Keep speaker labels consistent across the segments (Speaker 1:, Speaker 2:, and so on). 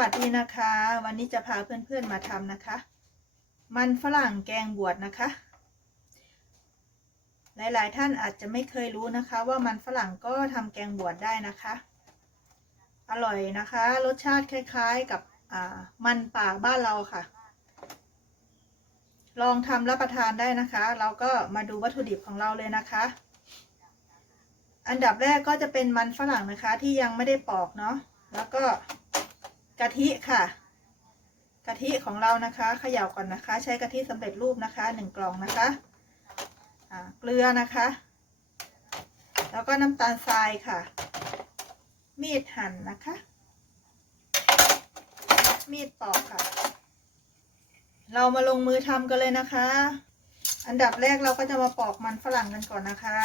Speaker 1: วัสดีนะคะ วันนี้จะพาเพื่อนๆมาทำนะคะ มันฝรั่งแกงบวชนะคะ หลายๆท่านอาจจะไม่เคยรู้นะคะ ว่ามันฝรั่งก็ทำแกงบวชได้นะคะ อร่อยนะคะ รสชาติคล้ายๆกับมันป่าบ้านเราค่ะ ลองทำรับประทานได้นะคะ เราก็มาดูวัตถุดิบของเราเลยนะคะ อันดับแรกก็จะเป็นมันฝรั่งนะคะที่ยังไม่ได้ปอกเนาะแล้วก็ กะทิค่ะ กะทิของเรานะคะเขย่าก่อนนะคะ ใช้กะทิสำเร็จรูปนะคะหนึ่งกล่องนะคะเกลือนะคะ แล้วก็น้ำตาลทรายค่ะ มีดหั่นนะคะ มีดปอกค่ะ เรามาลงมือทำกันเลยนะคะ อันดับแรกเราก็จะมาปอกมันฝรั่งกันก่อนนะคะ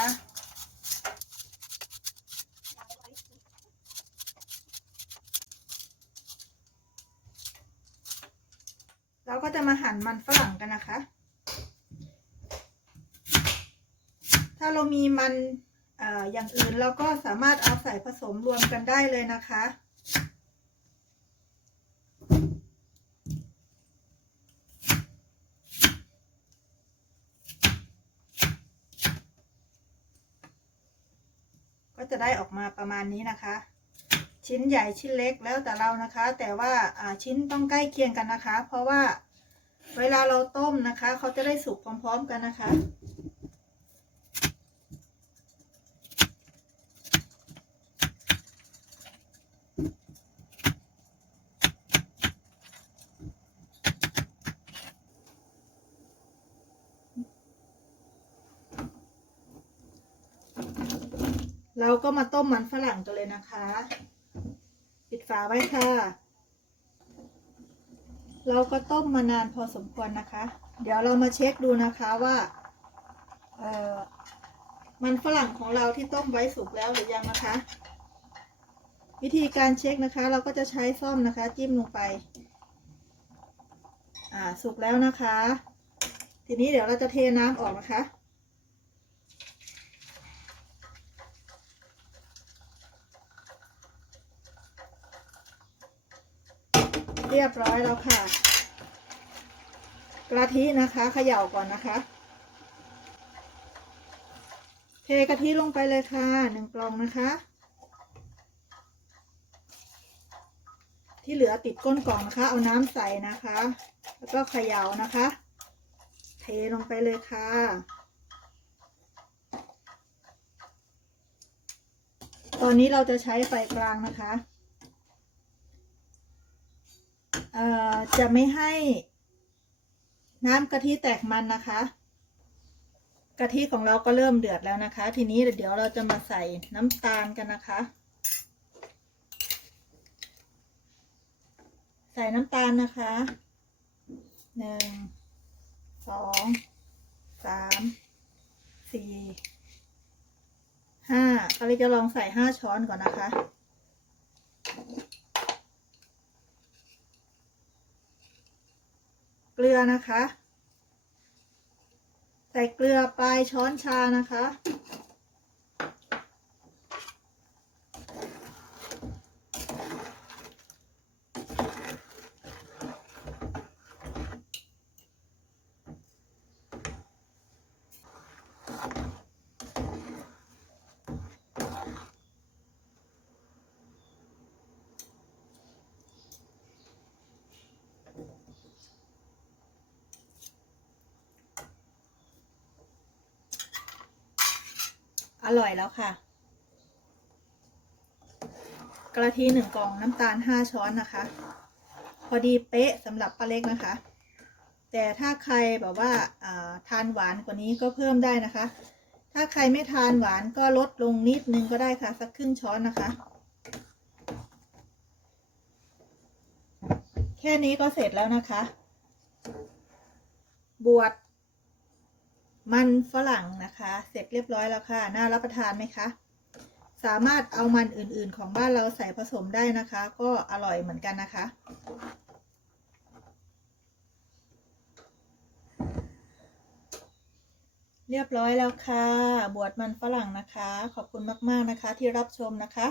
Speaker 1: เราก็จะมาหั่นมันฝรั่งกันนะคะ ถ้าเรามีมันออย่างอื่นเราก็สามารถเอาใส่ผสมรวมกันได้เลยนะคะ ก็จะได้ออกมาประมาณนี้นะคะ ชิ้นใหญ่ชิ้นเล็กแล้วแต่เรานะคะ แต่ว่าอ่าชิ้นต้องใกล้เคียงกันนะคะ เพราะว่าเวลาเราต้มนะคะ เขาจะได้สุกพร้อม ๆ กันนะคะ เราก็มาต้มมันฝรั่งกันเลยนะคะ ปิดฝาไว้ค่ะ เราก็ต้มมานานพอสมควรนะคะ เดี๋ยวเรามาเช็คดูนะคะว่าเออมันฝรั่งของเราที่ต้มไว้สุกแล้วหรือยังนะคะ วิธีการเช็คนะคะ เราก็จะใช้ซ่อมนะคะ จิ้มลงไป อ่าสุกแล้วนะคะ ทีนี้เดี๋ยวเราจะเทน้ำออกนะคะ เรียบร้อยแล้วค่ะ กะทินะคะเขย่าก่อนนะคะ เทกะทิลงไปเลยค่ะหนึ่งกล่องนะคะ ที่เหลือติดก้นกล่องนะคะ เอาน้ำใส่นะคะ แล้วก็เขย่านะคะ เทลงไปเลยค่ะตอนนี้เราจะใช้ไฟกลางนะคะ เอ่อ จะไม่ให้น้ำกะทิแตกมันนะคะ กะทิของเราก็เริ่มเดือดแล้วนะคะ ทีนี้เดี๋ยวเราจะมาใส่น้ำตาลกันนะคะ ใส่น้ำตาลนะคะหนึ่งสองสามสี่ห้าก็เลยจะลองใส่ห้าช้อนก่อนนะคะ เก ลือนะคะ ใส่เกลือปลายช้อนชานะคะ อร่อยแล้วค่ะ กระทีหนึ่งกล่องน้ำตาลห้าช้อนนะคะ พอดีเป๊ะสำหรับป้าเล็กนะคะ แต่ถ้าใครแบบว่าอ่าทานหวานกว่านี้ก็เพิ่มได้นะคะ ถ้าใครไม่ทานหวานก็ลดลงนิดนึงก็ได้ค่ะ สักครึ่งช้อนนะคะ แค่นี้ก็เสร็จแล้วนะคะ บวช มันฝรั่งนะคะ เสร็จเรียบร้อยแล้วค่ะ น่ารับประทานไหมคะ สามารถเอามันอื่นๆ ของบ้านเราใส่ผสมได้นะคะ ก็อร่อยเหมือนกันนะคะ เรียบร้อยแล้วค่ะ บวชมันฝรั่งนะคะ ขอบคุณมากๆนะคะที่รับชมนะคะ